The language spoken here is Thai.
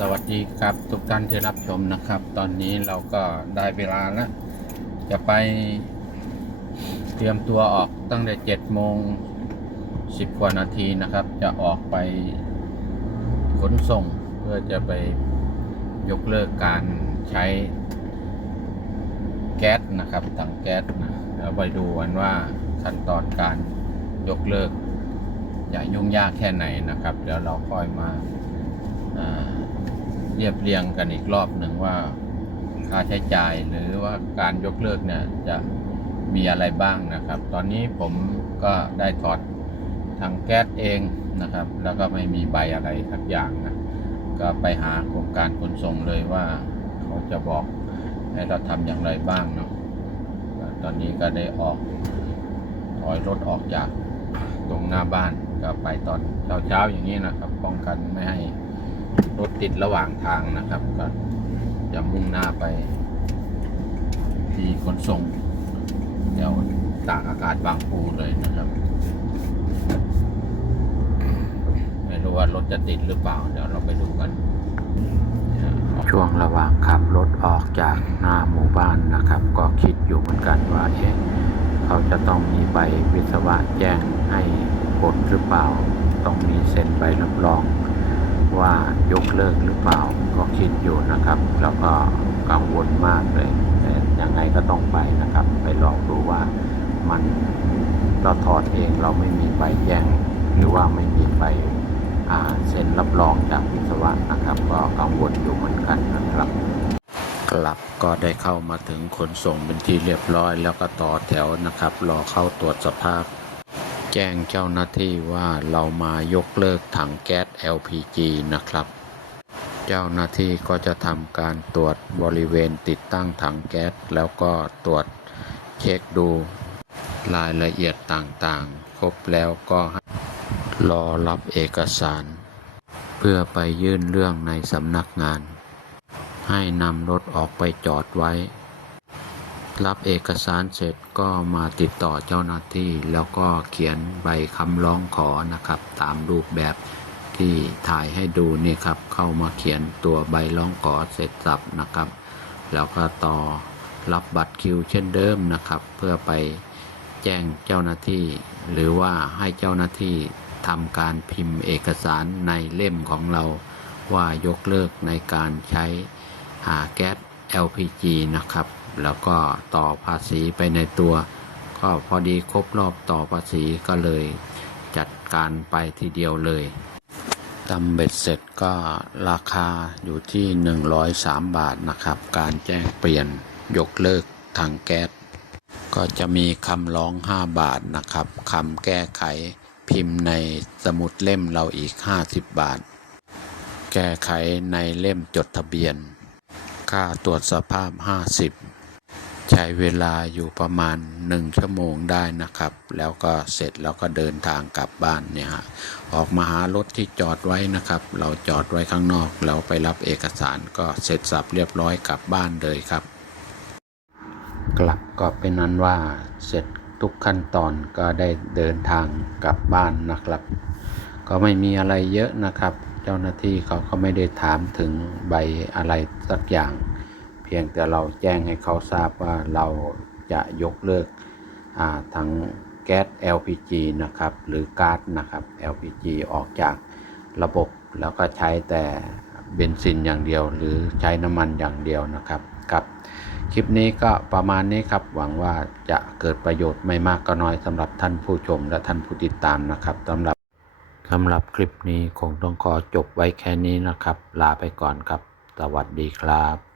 สวัสดีครับทุกท่านที่รับชมนะครับ ตอนนี้เราก็ได้เวลาแล้ว จะไปเตรียมตัวออกตั้งแต่เจ็ดโมงสิบกว่านาทีนะครับ จะออกไปขนส่งเพื่อจะไปยกเลิกการใช้แก๊สนะครับถังแก๊สนะแล้วไปดูกันว่าขั้นตอนการยกเลิกจะยุ่งยากแค่ไหนนะครับ เดี๋ยวเราค่อยมาอ่า เรียบเรียงกันอีกรอบหนึ่งว่าค่าใช้จ่ายหรือว่าการยกเลิกเนี่ยจะมีอะไรบ้างนะครับ ตอนนี้ผมก็ได้ถอดถังแก๊สเองนะครับ แล้วก็ไม่มีใบอะไรทักอย่างนะก็ไปหาโครงการขนส่งเลยว่าเขาจะบอกให้เราทำอย่างไรบ้างเนาะตอนนี้ก็ได้ออกถอยรถออกจากตรงหน้าบ้านก็ไปตอนเช้าๆอย่างนี้นะครับ ป้องกันไม่ให้ รถติดระหว่างทางนะครับ ก็จะมุ่งหน้าไป ที่ขนส่งเดี๋ยวตากอากาศบางปูเลยนะครับ ไม่รู้ว่ารถจะติดหรือเปล่า เดี๋ยวเราไปดูกัน ช่วงระหว่างขับรถออกจากหน้าหมู่บ้านนะครับ ก็คิดอยู่เหมือนกันว่าเอ๊ะเขาจะต้องมีใบวิศวะแจ้งให้กดหรือเปล่า ต้องมีเซ็นใบรับรอง ว่ายกเลิกหรือเปล่าก็คิดอยู่นะครับ แล้วก็กังวลมากเลยแต่ยังไงก็ต้องไปนะครับ ไปลองดูว่ามันเราถอดเองเราไม่มีใบแจ้งหรือว่าไม่มีใบเซ็นรับรองจากวิศวะนะครับ ก็กังวลอยู่เหมือนกันนะครับกลับก็ได้เข้ามาถึงขนส่งเป็นที่เรียบร้อย แล้วก็ต่อแถวนะครับ รอเข้าตรวจสภาพ แจ้งเจ้าหน้าที่ว่าเรามายกเลิกถังแก๊ส LPG นะครับ เจ้าหน้าที่ก็จะทำการตรวจบริเวณติดตั้งถังแก๊ส แล้วก็ตรวจเช็คดูรายละเอียดต่างๆ ครบแล้วก็รอรับเอกสาร เพื่อไปยื่นเรื่องในสำนักงาน ให้นำรถออกไปจอดไว้ รับเอกสารเสร็จก็มาติดต่อเจ้าหน้าที่แล้วก็เขียนใบคำร้องขอนะครับ ตามรูปแบบที่ถ่ายให้ดูนี่ครับ เข้ามาเขียนตัวใบร้องขอเสร็จสับนะครับ แล้วก็ต่อรับบัตรคิวเช่นเดิมนะครับ เพื่อไปแจ้งเจ้าหน้าที่ หรือว่าให้เจ้าหน้าที่ทำการพิมพ์เอกสารในเล่มของเราว่ายกเลิกในการใช้หาแก๊ส LPG นะครับ แล้วก็ต่อภาษีไปในตัว ก็พอดีครบรอบต่อภาษีก็เลยจัดการไปทีเดียวเลยตำเบ็ดเสร็จก็ราคาอยู่ที่ 103 บาทนะครับ การแจ้งเปลี่ยนยกเลิกถังแก๊สก็จะมีคำร้อง 5 บาทนะครับคำแก้ไขพิมพ์ในสมุดเล่มเราอีก 50 บาท แก้ไขในเล่มจดทะเบียน ค่าตรวจสภาพ 50 ใช้เวลาอยู่ประมาณ 1 ชั่วโมงได้นะครับ แล้วก็เสร็จแล้วก็เดินทางกลับบ้านเนี่ยฮะออกมาหารถที่จอดไว้นะครับ เราจอดไว้ข้างนอกแล้วไปรับเอกสารก็เสร็จสับเรียบร้อยกลับบ้านเลยครับ กลับก็เป็นนั้นว่าเสร็จทุกขั้นตอนก็ได้เดินทางกลับบ้านนะครับ ก็ไม่มีอะไรเยอะนะครับ เจ้าหน้าที่เขาก็ไม่ได้ถามถึงใบอะไรสักอย่าง เพียงแต่เราแจ้งให้เขาทราบว่าเราจะยกเลิกทั้งแก๊ส LPG นะครับหรือก๊าซนะครับ LPG ออกจากระบบแล้วก็ใช้แต่เบนซินอย่างเดียว หรือใช้น้ำมันอย่างเดียวนะครับครับคลิปนี้ก็ประมาณนี้ครับ หวังว่าจะเกิดประโยชน์ไม่มากก็น้อยสำหรับท่านผู้ชมและท่านผู้ติดตามนะครับสำหรับ สำหรับคลิปนี้คงต้องขอจบไว้แค่นี้นะครับ ลาไปก่อนครับ สวัสดีครับ